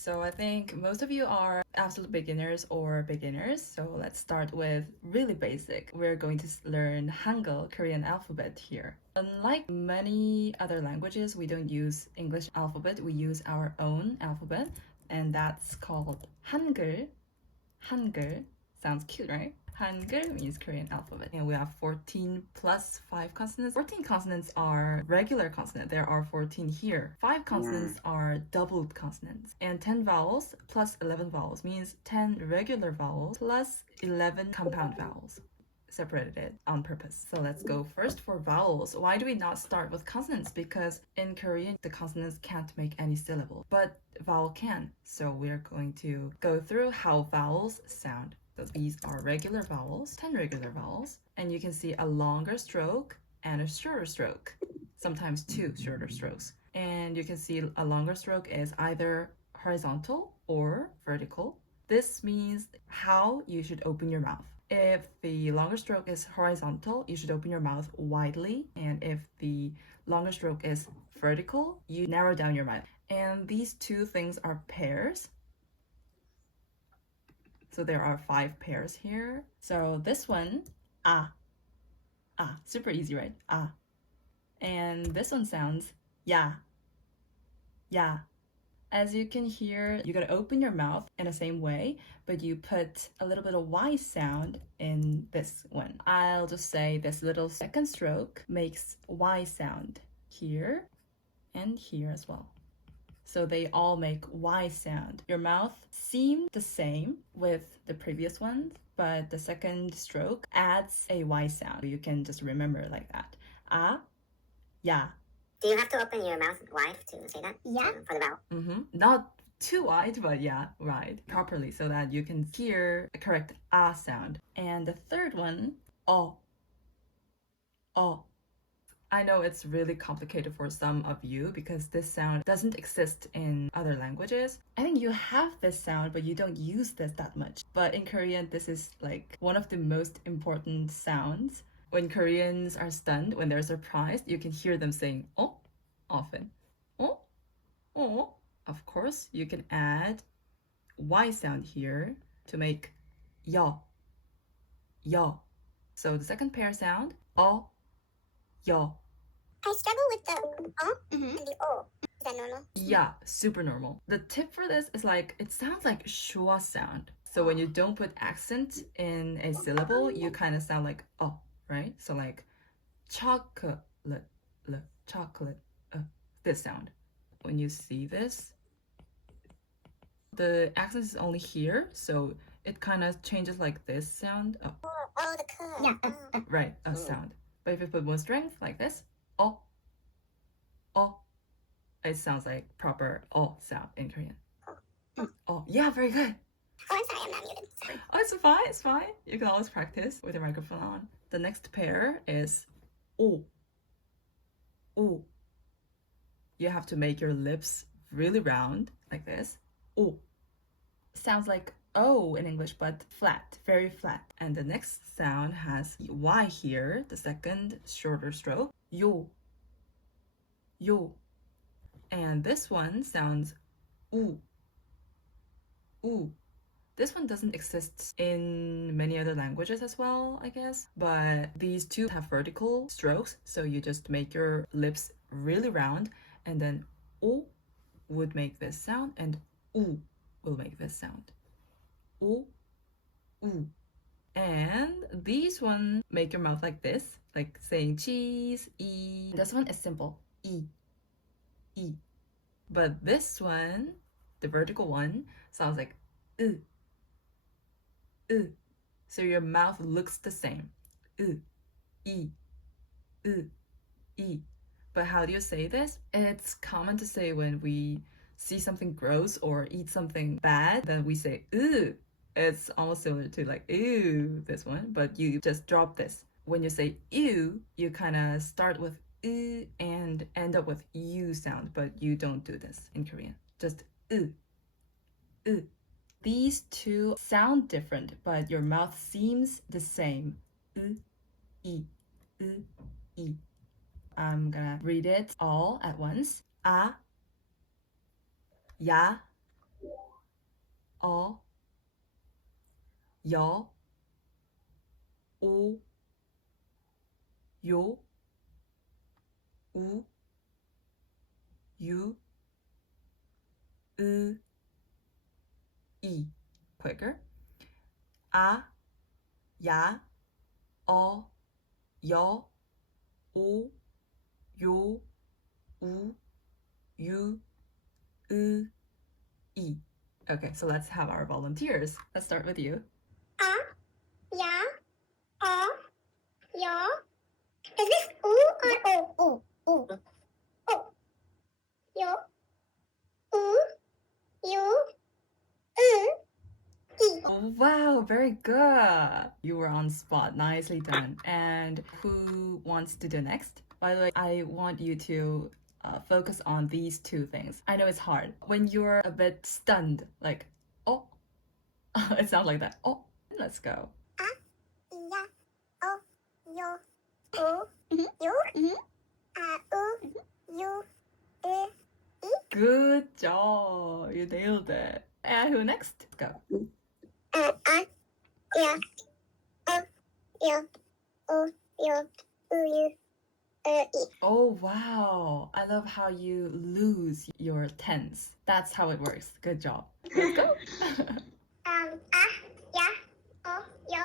So I think most of you are absolute beginners or beginners. So let's start with really basic. We're going to learn Hangul, Korean alphabet here. Unlike many other languages, we don't use English alphabet. We use our own alphabet, and that's called Hangul. Hangul sounds cute, right? Hangul means Korean alphabet. And we have 14 plus 5 consonants. 14 consonants are regular consonants. There are 14 here. 5 consonants are doubled consonants. And 10 vowels plus 11 vowels means 10 regular vowels plus 11 compound vowels. Separated it on purpose. So let's go first for vowels. Why do we not start with consonants? Because in Korean, the consonants can't make any syllable, but vowel can. So we're going to go through how vowels sound. So these are regular vowels, 10 regular vowels, and you can see a longer stroke and a shorter stroke, sometimes 2 shorter strokes. And you can see a longer stroke is either horizontal or vertical. This means how you should open your mouth. If the longer stroke is horizontal, you should open your mouth widely. And if the longer stroke is vertical, you narrow down your mouth. And these two things are pairs. So there are 5 pairs here. So this one, ah. Ah, super easy, right? Ah. And this one sounds ya. Ya. As you can hear, you gotta open your mouth in the same way, but you put a little bit of Y sound in this one. I'll just say this little second stroke makes Y sound here and here as well. So they all make Y sound. Your mouth seems the same with the previous ones, but the second stroke adds a Y sound. You can just remember it like that. Ah, ya. Do you have to open your mouth wide to say that? Yeah. For the vowel? Not too wide, but yeah, wide properly so that you can hear the correct ah sound. And the third one, oh. Oh. I know it's really complicated for some of you because this sound doesn't exist in other languages. I think you have this sound, but you don't use this that much. But in Korean, this is like one of the most important sounds. When Koreans are stunned, when they're surprised, you can hear them saying oh often. Oh, oh. Of course, you can add Y sound here to make yo, yo. So the second pair sound, oh, yo. I struggle with the and the o. Is that normal? Yeah, super normal. The tip for this is like, it sounds like schwa sound. So when you don't put accent in a syllable, you kind of sound like oh, right? So like chocolate, chocolate, this sound. When you see this, the accent is only here, so it kind of changes like this sound. Oh, Oh, the k. Yeah. right, a sound. But if you put more strength like this, oh, oh, it sounds like proper oh sound in Korean. Oh, yeah, very good. Oh, I'm sorry, I'm not muted. Sorry. Oh, it's fine, it's fine. You can always practice with your microphone on. The next pair is O. O. You have to make your lips really round, like this. O. Sounds like O in English, but flat, very flat. And the next sound has Y here, the second shorter stroke. Yo. Yo. And this one sounds U. U. This one doesn't exist in many other languages as well, I guess. But these two have vertical strokes, so you just make your lips really round, and then O would make this sound, and U will make this sound. O, U. And these one make your mouth like this, like saying cheese, E. This one is simple, E, E. But this one, the vertical one, sounds like so your mouth looks the same. E, E. But how do you say this? It's common to say when we see something gross or eat something bad, then we say ooh. It's almost similar to like ew, this one, but you just drop this. When you say ew, you kind of start with ooh and end up with u sound, but you don't do this in Korean. Just ooh. These two sound different, but your mouth seems the same. E, E. I'm gonna read it all at once. A, ya, 어, 여, 오, 요, 우, 유, 으, 이. Quicker. 아, 야, 어, 여, 오, 요, 우, 유, 으, 이. Okay, so let's have our volunteers. Let's start with you. A, ya, o, yo. Is this oo or o? O. O. O. Yo. U. You. E. Oh, wow, very good. You were on spot. Nicely done. And who wants to do next? By the way, I want you to focus on these two things. I know it's hard. When you're a bit stunned, like, oh, it sounds like that. Oh, let's go. A, ya, o, yo. O. Yo. U. You. E. Good job. You nailed it. And who next? Go. A, ya, o, yo. O, yo. U. E. Oh, wow. I love how you lose your tense. That's how it works. Good job. Let's go. A, ya, o, yo.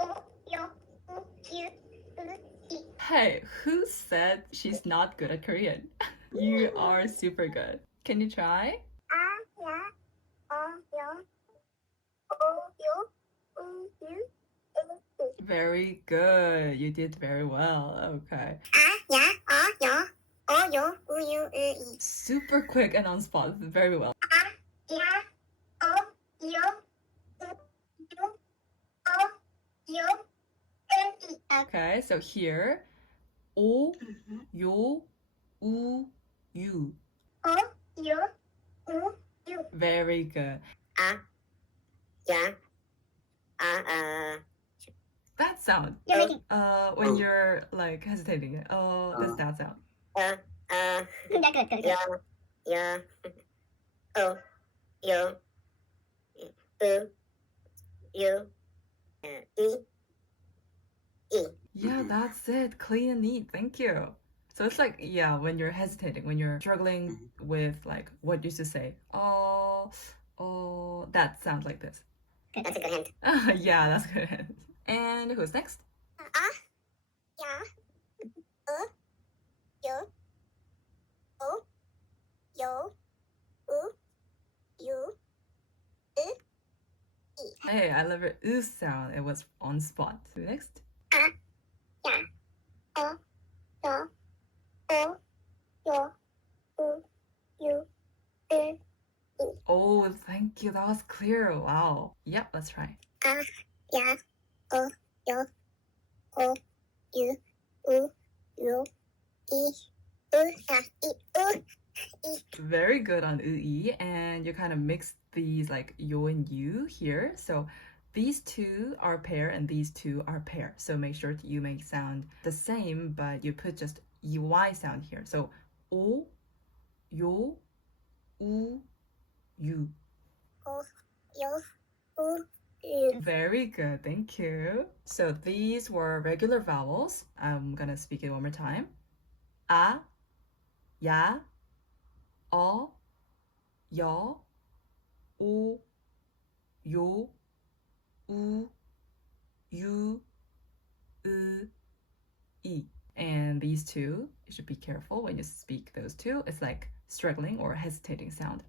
O, yo. U. You. E. Hey, who said she's not good at Korean? You are super good. Can you try? A, ya, o, yo. O, yo. U. You. E. Very good. You did very well. Okay. A, ya, o, yo. O, yo. U. You. E. Super quick and on spot. Very well. A, ya, o, yo. U. You. O, yo. E. Okay, so here, 오, 요, 우, 유. O, yo. U. You. Very good. A, ya, a, That sound. You're making. When you're like hesitating. Oh, that's that sound. a, Yeah, good. ya, ya, o, yo, u, you, e, e. Yeah, that's it. Clean and neat. Thank you. So it's like, yeah, when you're hesitating, when you're struggling with like what used to say, oh, that sounds like this. That's a good hint. Yeah, that's good. And who's next? A, ya, o, yo. O, yo. U. You. E. Hey, I love your oo sound. It was on spot. Who next? A, ya, o, yo. O, yo. U. You. E. Oh, thank you. That was clear. Wow. Yep, let's try. A, ya, o, yo. O, you. U. You. E. E. Very good on ui, and you kind of mix these like yo and you here. So these two are pair and these two are pair. So make sure you make sound the same, but you put just ui sound here. So o, yo, u, you. O, yo. U. You. Very good, thank you. So these were regular vowels. I'm gonna speak it one more time. A, ya, 어, 여, 오, 요, 우, 유, 으, 이. And these two, you should be careful when you speak those two. It's like struggling or hesitating sound.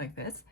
Like this.